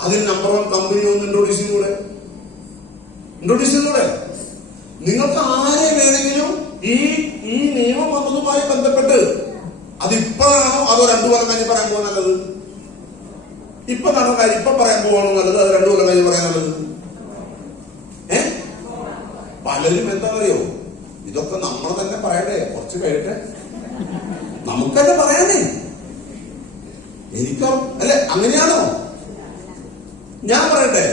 അതിൽ നമ്പർ 1 കമ്പനി ഒന്ന് ഇൻട്രോഡ്യൂസ് ചെയ്തൂടെ? നിങ്ങൾക്ക് ആരെ വേണമെങ്കിലും ഈ നിയമം വന്നതുമായി ബന്ധപ്പെട്ട് അതിപ്പോഴാണോ അതോ 2 കൊല്ലം കഴിഞ്ഞ് പറയാൻ പോകാൻ നല്ലത്? ഇപ്പൊ നടന്ന കാര്യം ഇപ്പൊ പറയാൻ പോവാണോ നല്ലത്, അത് 2 കൊല്ലം കഴിഞ്ഞ് പറയാൻ നല്ലത്? പലരും എന്താണെന്നറിയോ, ഇതൊക്കെ നമ്മൾ തന്നെ പറയണ്ടേ, കുറച്ച് കഴിയട്ടെ, നമുക്കല്ലേ പറയാനേ, എനിക്കോ അല്ലെ? അങ്ങനെയാണോ? ഞാൻ പറയട്ടെ,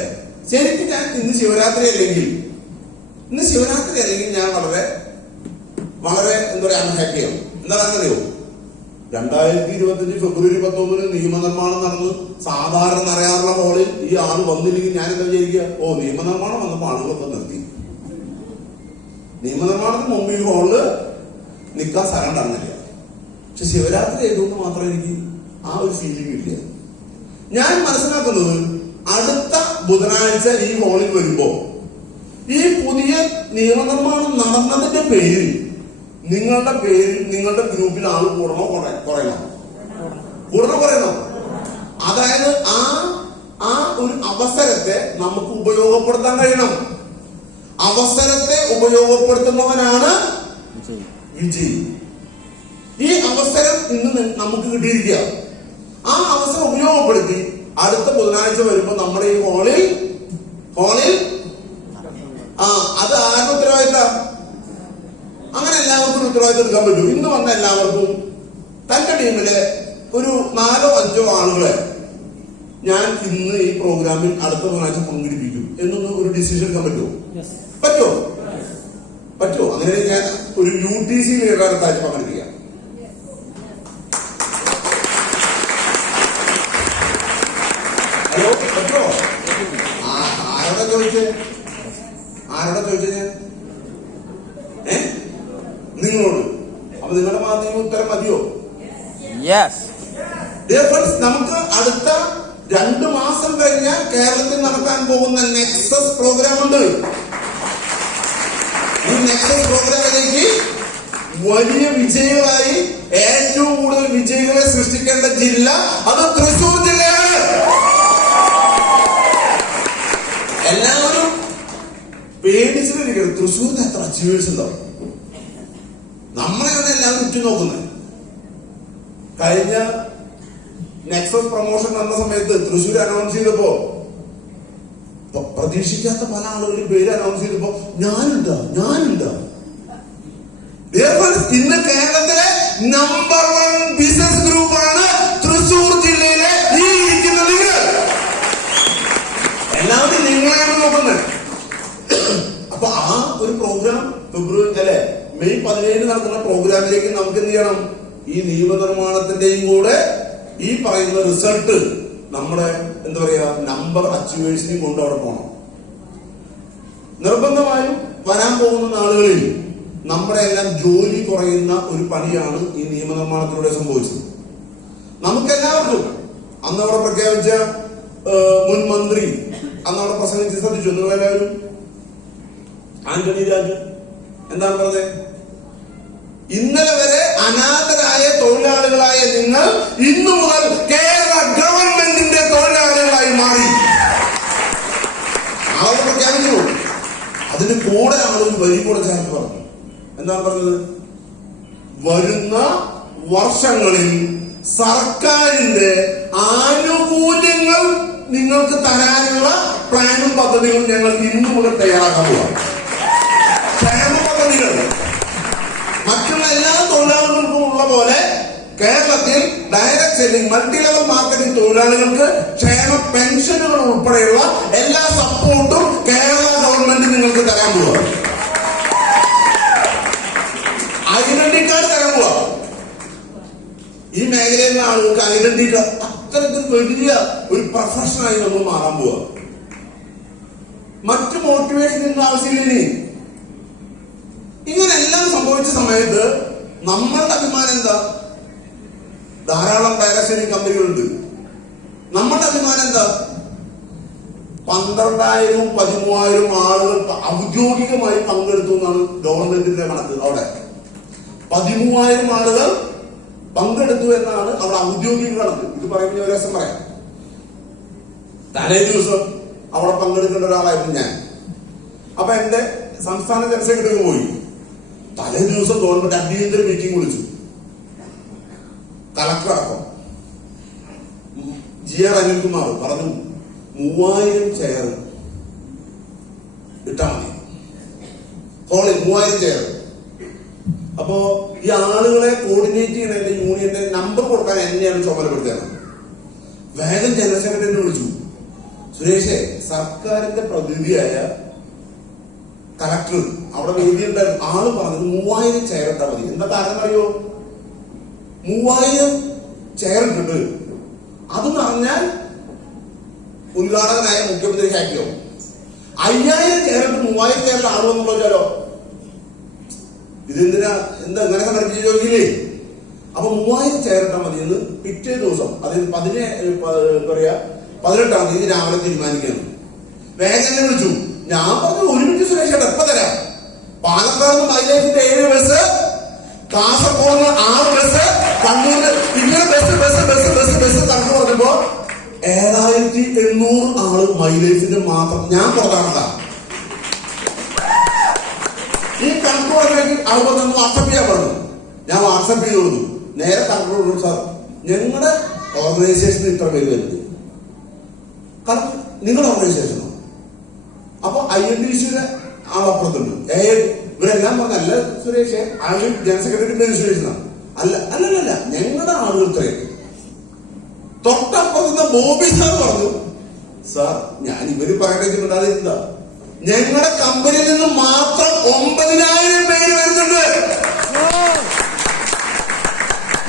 ശരിക്കും ഞാൻ ഇന്ന് ശിവരാത്രി അല്ലെങ്കിൽ ഞാൻ വളരെ വളരെ എന്താ പറയാ ഹാപ്പിയാണ്. എന്താണെന്നറിയോ, 2025 ഫെബ്രുവരി 19 നിയമനിർമ്മാണം നടന്ന് സാധാരണ നിറയാറുള്ള ഹോളിൽ ഈ ആള് വന്നില്ലെങ്കിൽ ഞാൻ എന്താ വിചാരിക്കുക, നിയമനിർമ്മാണം വന്നപ്പോ ആളുകളൊക്കെ നിർത്തി. നിയമനിർമ്മാണത്തിന് മുമ്പ് ഈ ഹോളില് നിൽക്കാൻ സ്ഥലം ഉണ്ടായിരുന്നില്ല. പക്ഷെ ശിവരാത്രി ആയതുകൊണ്ട് മാത്രം എനിക്ക് ആ ഒരു ഫീലിംഗ് ഇല്ല. ഞാൻ മനസ്സിലാക്കുന്നത് അടുത്ത ബുധനാഴ്ച ഈ ഹോളിൽ വരുമ്പോ ഈ പുതിയ നിയമനിർമ്മാണം നടന്നതിന്റെ പേരിൽ നിങ്ങളുടെ ഗ്രൂപ്പിൽ ആള് കൂടണോ കുറയണോ? അതായത് ആ ഒരു അവസരത്തെ നമുക്ക് ഉപയോഗപ്പെടുത്താൻ കഴിയണം. അവസരത്തെ ഉപയോഗപ്പെടുത്തുന്നവനാണ് വിജയ്. ഈ അവസരം ഇന്ന് നമുക്ക് കിട്ടിയിരിക്കുക. ആ അവസരം ഉപയോഗപ്പെടുത്തി അടുത്ത ബുധനാഴ്ച വരുമ്പോ നമ്മുടെ ഈ ഹോളിൽ അത് ആരുടെ ഉത്തരവാദിത്തം? അങ്ങനെ എല്ലാവർക്കും ഉത്തരവാദിത്തം എടുക്കാൻ പറ്റും. ഇന്ന് വന്ന എല്ലാവർക്കും തന്റെ ടീമിലെ ഒരു 4-5 ആളുകളെ ഞാൻ ഇന്ന് ഈ പ്രോഗ്രാമിൽ അടുത്ത ബുധനാഴ്ച പങ്കെടുപ്പിക്കും എന്നൊന്ന് ഒരു ഡിസിഷൻ എടുക്കാൻ പറ്റുമോ? അങ്ങനെ ഞാൻ ഒരു UTC ലീഡറെ താഴ്ച പങ്കെടുപ്പിക്കാം. ഹലോ, പറ്റുമോ? ആരോടാ ചോദിച്ചേ ഞാൻ? നിങ്ങളോട്. അപ്പൊ നിങ്ങളുടെ ഭാഗത്ത് ഉത്തരം മതിയോ? നമുക്ക് അടുത്ത 2 മാസം കഴിഞ്ഞാൽ കേരളത്തിൽ നടക്കാൻ പോകുന്ന നെക്സസ് പ്രോഗ്രാം ഉണ്ട്. ഈ നെക്സസ് പ്രോഗ്രാമിലേക്ക് വലിയ വിജയികളായി ഏറ്റവും കൂടുതൽ വിജയികളെ സൃഷ്ടിക്കേണ്ട ജില്ല അത് തൃശ്ശൂർ ജില്ലയാണ്. എല്ലാവരും പേടിച്ചിട്ടിരിക്കണം. തൃശ്ശൂരിന് എത്ര അച്ചീവേഴ്സ് ഉണ്ടാവും? നമ്മളെയാണ് എല്ലാവരും ഉറ്റുനോക്കുന്നത്. കഴിഞ്ഞ നെക്സസ് പ്രൊമോഷൻ നടന്ന സമയത്ത് തൃശ്ശൂർ അനൗൺസ് ചെയ്തപ്പോ പ്രതീക്ഷിക്കാത്ത പല ആളുകളും പേര് അനൗൺസ് ചെയ്തപ്പോ ഞാനുണ്ടാ. ഇന്ന് കേരളത്തിലെ നമ്പർ 1 ബിസിനസ് ഗ്രൂപ്പാണ് തൃശ്ശൂർ ജില്ലയിലെ ഈ ഇരിക്കുന്ന നിങ്ങൾ. എല്ലാവരും നിങ്ങളെയാണ് നോക്കുന്നത്. അപ്പൊ ആ ഒരു പ്രോഗ്രാം മെയ് 17 നടക്കുന്ന പ്രോഗ്രാമിലേക്ക് നമുക്ക് എന്ത് ചെയ്യണം? ഈ നിയമനിർമ്മാണത്തിന്റെയും കൂടെ ഈ പറയുന്ന റിസൾട്ട് നമ്മുടെ എന്താ പറയാ നമ്പർ അച്ചീവേഴ്സിനെയും കൊണ്ട് അവിടെ പോകണം. നിർബന്ധമായും വരാൻ പോകുന്ന നാളുകളിൽ നമ്മുടെ എല്ലാം ജോലി കുറയുന്ന ഒരു പണിയാണ് ഈ നിയമനിർമ്മാണത്തിലൂടെ സംഭവിച്ചത്. നമുക്കെല്ലാവർക്കും അന്നവിടെ പ്രഖ്യാപിച്ച മുൻ മന്ത്രി അന്നവിടെ പ്രസംഗിച്ച് ശ്രദ്ധിച്ചു നിങ്ങളെല്ലാവരും? ആന്റണി രാജു എന്താണ് പറഞ്ഞത്? ഇന്നലെ വരെ അനാഥരായ തൊഴിലാളികളായ നിങ്ങൾ ഇന്നു മുതൽ കേരള ഗവൺമെന്റിന്റെ തൊഴിലാളികളായി മാറി. ആളുകൾ പ്രഖ്യാപിച്ചു. അതിന് കൂടെ ആളുകൾ വരി കൂടെ ചേർത്ത് പറഞ്ഞു. എന്താണ് പറഞ്ഞത്? വരുന്ന വർഷങ്ങളിൽ സർക്കാരിന്റെ ആനുകൂല്യങ്ങൾ നിങ്ങൾക്ക് തരാനുള്ള പ്ലാനും പദ്ധതികളും ഞങ്ങൾ ഇന്നു മുതൽ തയ്യാറാക്കാൻ പോകാം. ക്ഷേമ പദ്ധതികൾ മറ്റുള്ള എല്ലാ തൊഴിലാളികൾക്കും ഉള്ള പോലെ കേരളത്തിൽ direct selling multi level marketing തൊഴിലാളികൾക്ക് ക്ഷേമ പെൻഷനുകൾ ഉൾപ്പെടെയുള്ള എല്ലാ സപ്പോർട്ടും കേരള ഗവൺമെന്റ് നിങ്ങൾക്ക് തരാൻ പോവുക. ഐഡന്റി കാർഡ് തരാൻ പോവുക. ഈ മേഖലയിലുള്ള ആളുകൾക്ക് ഐഡന്റി കാർഡ് അത്തരത്തിൽ വലിയ ഒരു പ്രൊഫഷനായി നമ്മൾ മാറാൻ പോവുക. മറ്റു മോട്ടിവേഷൻ ഒന്നും ആവശ്യമില്ല. ഇങ്ങനെല്ലാം സംഭവിച്ച സമയത്ത് നമ്മളുടെ അഭിമാനം എന്താ? ധാരാളം ഡയറക്ട് സെല്ലിംഗ് കമ്പനികളുണ്ട്. നമ്മളുടെ അഭിമാനം എന്താ? 12,000 13,000 ആളുകൾ ഔദ്യോഗികമായി പങ്കെടുത്തു എന്നാണ് ഗവൺമെന്റിന്റെ കണക്ക്. അവിടെ 13,000 ആളുകൾ പങ്കെടുത്തു എന്നാണ് അവിടെ ഔദ്യോഗിക കണക്ക്. ഇത് പറയുന്ന ഒരു രസം പറയാം. തലേ ദിവസം അവിടെ പങ്കെടുക്കേണ്ട ഒരാളായിരുന്നു ഞാൻ. അപ്പൊ എന്റെ സംസ്ഥാന ജനറൽ സെക്രട്ടറി പോയി. തലേ ദിവസം ഗവൺമെന്റ് അടിയന്തര മീറ്റിംഗ് വിളിച്ചു. കളക്ടർ അടക്കം GR അനിൽകുമാർ പറഞ്ഞു 3000 ചെയർ ഇട്ടാ മതി ഹോളിൽ. 3000 ചെയർ. അപ്പോ ഈ ആളുകളെ കോർഡിനേറ്റ് ചെയ്യണ എന്റെ യൂണിയന്റെ നമ്പർ കൊടുക്കാൻ എന്നെയാണ് ചുമതലപ്പെടുത്തിയത്. വേഗം ജനറൽ സെക്രട്ടറിനെ വിളിച്ചു. സുരേഷേ, സർക്കാരിന്റെ പ്രതിനിധിയായ കളക്ടർ അവിടെ വേദിയുണ്ടായിരുന്നു. ആള് പറഞ്ഞത് 3000 ചെയർ ഇട്ടാൽ മതി. എന്താ കാരണം അറിയോ? 3000 ചെയർ ഇട്ടിട്ട് അത് പറഞ്ഞാൽ ഉദ്ഘാടകനായ മുഖ്യമന്ത്രി ഹാക്കിയോ 5000 ചെയർ ഇട്ട് 3000 ചെയറിൽ ആളുവെന്നുള്ള വെച്ചാലോ ഇതെന്തിനാ എന്താ ഇങ്ങനെയൊക്കെ നടത്തി ചോദിക്കില്ലേ? അപ്പൊ 3000 ചെയർ ഇട്ടാൽ മതി എന്ന് പിറ്റേ ദിവസം, അതായത് 18-ാം തീയതി രാവിലെ തീരുമാനിക്കുന്നു. വേഗം വിളിച്ചു. ഞാൻ പറഞ്ഞു 1 മിനിറ്റ് സുരേഷ് എപ്പ തരാം. പാലക്കാട് മൈലേജിന്റെ 7 ബസ്, കാസർഗോഡ് 6 ബസ്, കണ്ണൂര് ഇങ്ങനെ ബസ് കണക്ക് പറഞ്ഞപ്പോ 7800 ആള് മൈലേജിന്റെ മാത്രം. ഞാൻ പുറത്താണതാ ഈ കണക്ക് പറഞ്ഞെങ്കിൽ ആൾ പറഞ്ഞു വാട്സപ്പ് ചെയ്യാൻ പറഞ്ഞു. ഞാൻ വാട്സപ്പ് ചെയ്ത് കൊടുത്തു. നേരെ കണക്ക് സാർ, ഞങ്ങളുടെ ഓർഗനൈസേഷന് ഇത്ര പേര് വരുന്നത്, കാരണം നിങ്ങളുടെ ഓർഗനൈസേഷനോ? അപ്പൊ INTC-യുടെ ആളപ്പുറത്തുണ്ട്. ഇവരെല്ലാം പറഞ്ഞല്ല സുരേഷ്, ആള് ജനറൽ സെക്രട്ടറി പേര് സുരേഷനാണ്. അല്ലല്ല ഞങ്ങളുടെ ആളുകൾ ഇത്രയൊക്കെ. തൊട്ടപ്പുറത്തുനിന്ന് ബോബി സാർ പറഞ്ഞു, സാർ ഞാൻ ഇവര് പറയണ്ടാതിരുന്ന ഞങ്ങളുടെ കമ്പനിയിൽ നിന്ന് മാത്രം 9000 പേര് വരുന്നുണ്ട്.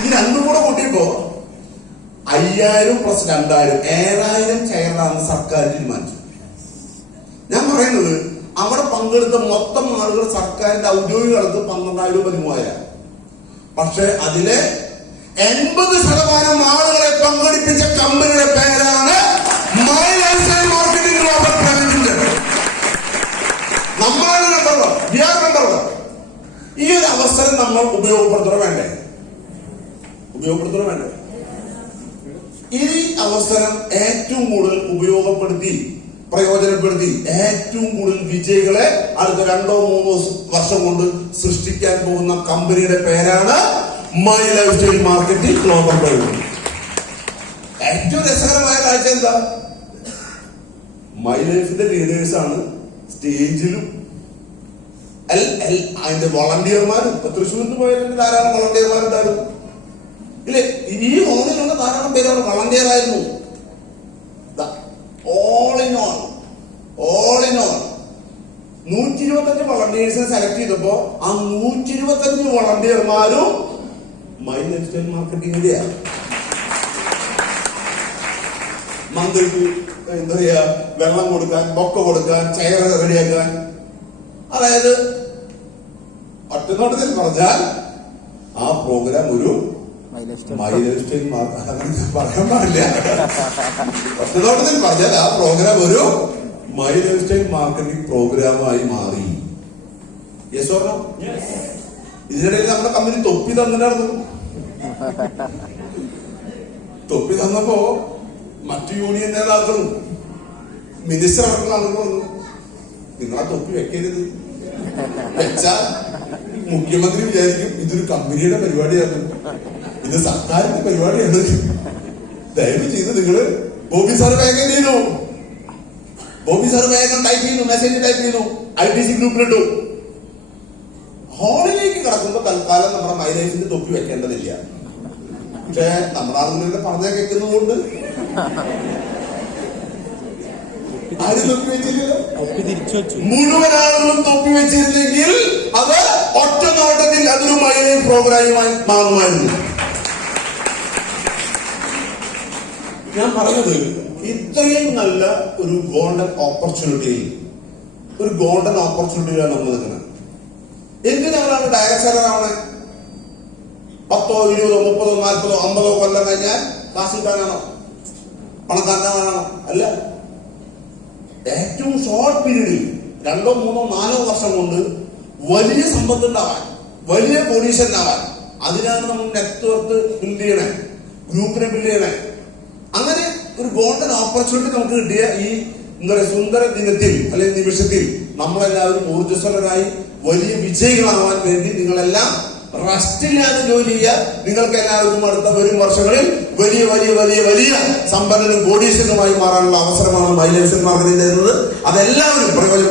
ഈ രണ്ടും കൂടെ കൂട്ടിയപ്പോ 5000 + 2000 7000 ചെയറാണ് സർക്കാർ തീരുമാനിച്ചു. ഞാൻ പറയുന്നത് അവിടെ പങ്കെടുത്ത മൊത്തം ആളുകൾ സർക്കാരിന്റെ ഔദ്യോഗിക തലത്ത് 12,000-13,000. പക്ഷെ അതിലെ 80% ആളുകളെ പങ്കെടുപ്പിച്ച കമ്പനിയുടെ പേരാണ് my lifestyle marketing global private limited. നമ്മളാണ് നമ്പർ 1. ഈ ഒരു അവസരം നമ്മൾ ഉപയോഗപ്പെടുത്തണോ വേണ്ടേ? ഈ അവസരം ഏറ്റവും കൂടുതൽ ഉപയോഗപ്പെടുത്തി പ്രയോജനപ്പെടുത്തി ഏറ്റവും കൂടുതൽ വിജയികളെ അടുത്ത 2-3 വർഷം കൊണ്ട് സൃഷ്ടിക്കാൻ പോകുന്ന കമ്പനിയുടെ പേരാണ് my lifestyle marketing global private. ഏറ്റവും രസകരമായ കാഴ്ച എന്താ? മൈ ലൈഫിന്റെ ലീഡേഴ്സ് ആണ് സ്റ്റേജിലും അതിന്റെ വളണ്ടിയർമാരും. തൃശ്ശൂരിന് പോയാലും ധാരാളം വളണ്ടിയർമാരുണ്ടായിരുന്നു ഇല്ലേ? ഈ ഹോളിലുള്ള ധാരാളം പേര് വളണ്ടിയർ ആയിരുന്നു. ഓൾ ഇൻ ഓൾ 125 വളണ്ടിയേഴ്സിനെ സെലക്ട് ചെയ്തപ്പോ ആ 125 വളണ്ടിയർമാരും മൈ ലൈഫ് സ്റ്റൈൽ മാർക്കറ്റിംഗിന്റെയാണ്. മന്ത്രിക്ക് എന്താ പറയാ, വെള്ളം കൊടുക്കാൻ, ബൊക്ക കൊടുക്കാൻ, ചെയർ റെഡിയാക്കാൻ. അതായത് ഒറ്റനോട്ടത്തിൽ പറഞ്ഞാൽ ആ പ്രോഗ്രാം ഒരു മൈ ലൈഫ് സ്റ്റൈൽ പറയാൻ പാടില്ല. ഒറ്റനോട്ടത്തിൽ പറഞ്ഞാൽ ആ പ്രോഗ്രാം ഒരു മൈ ലൈഫ് സ്റ്റൈൽ മാർക്കറ്റിംഗ് പ്രോഗ്രാമായി മാറി. Yes or no? ഇതിനിടയിൽ നമ്മുടെ കമ്പനി തൊപ്പി തന്നിട്ടായിരുന്നു. തൊപ്പി തന്നപ്പോ മറ്റു യൂണിയൻ നേതാക്കളും മിനിസ്റ്റർ അടക്കുന്ന ആളുകൾ വന്നു, നിങ്ങളാ തൊപ്പി വെക്കരുത്. വെച്ചാൽ മുഖ്യമന്ത്രി വിചാരിക്കും ഇതൊരു കമ്പനിയുടെ പരിപാടിയാണ്, ഇത് സർക്കാരിന്റെ പരിപാടിയാണ്. ദയവ് ചെയ്ത് നിങ്ങള് ബോബി സാർ വേഗം ചെയ്തു. ബോബി സാർ വേഗം ടൈപ്പ് ചെയ്യുന്നു, മെസ്സേജ് ടൈപ്പ് ചെയ്യുന്നു, ITC ഗ്രൂപ്പിലിട്ടു. ഹോളിലേക്ക് കിടക്കുമ്പോ തൽക്കാലം നമ്മുടെ മൈ ലൈഫിന്റെ തൊപ്പി വെക്കേണ്ടതില്ല. പക്ഷെ നമ്മുടെ ആളുകളെ പറഞ്ഞ കേൾക്കുന്നതുകൊണ്ട് ആരും തൊപ്പി വെച്ചില്ലല്ലോ. മുഴുവൻ ആളുകളും തൊപ്പി വെച്ചിരുന്നെങ്കിൽ അത് ഒറ്റ നോട്ടത്തിൽ അതൊരു മൈ ലൈഫ് പ്രോഗ്രാമുമായി മാറുമായിരുന്നു. ഞാൻ പറഞ്ഞത് ഇത്രയും നല്ല ഒരു ഗോൾഡൻ ഓപ്പർച്യൂണിറ്റിയിലാണ് നമ്മൾ നിൽക്കുന്നത്. എന്തിനാണ് ഡയറക്ടറാണ് 10, 20, 30, 40, 50 കൊല്ലം കഴിഞ്ഞാൽ കാശ് കിട്ടാനാണോ, പണക്കാരനാണോ? അല്ല. ഏറ്റവും ഷോർട്ട് പീരീഡിൽ 2, 3, 4 വർഷം കൊണ്ട് വലിയ സമ്പത്ത് ഉണ്ടാവാൻ, വലിയ കോടീശ്വരനാവാൻ, അതിനാണ് നമ്മൾ നെറ്റ്വർക്ക് ബിൽഡ് ചെയ്യണേ, ഗ്രൂപ്പിനെ ബിൽഡ് ചെയ്യണേ. അങ്ങനെ ഒരു ഗോൾഡൻ ഓപ്പർച്യൂണിറ്റി നമുക്ക് കിട്ടിയ ഈ എന്താ പറയുക സുന്ദര ദിനത്തിൽ അല്ലെങ്കിൽ നിമിഷത്തിൽ നമ്മളെല്ലാവരും ഊർജ്ജസ്വലരായി വലിയ വിജയികളാവാൻ വേണ്ടി നിങ്ങളെല്ലാം റെസ്റ്റില്ലാതെ ജോലി ചെയ്യുക. നിങ്ങൾക്ക് എല്ലാവർക്കും അടുത്ത വരും വർഷങ്ങളിൽ വലിയ വലിയ വലിയ വലിയ സമ്പന്നനും കോടീശ്വരനുമായി മാറാനുള്ള അവസരമാണ് മൈ ലൈഫ് സ്റ്റൈൽ മാർക്കറ്റിംഗ് തരുന്നത്. അതെല്ലാവരും പ്രയോജനം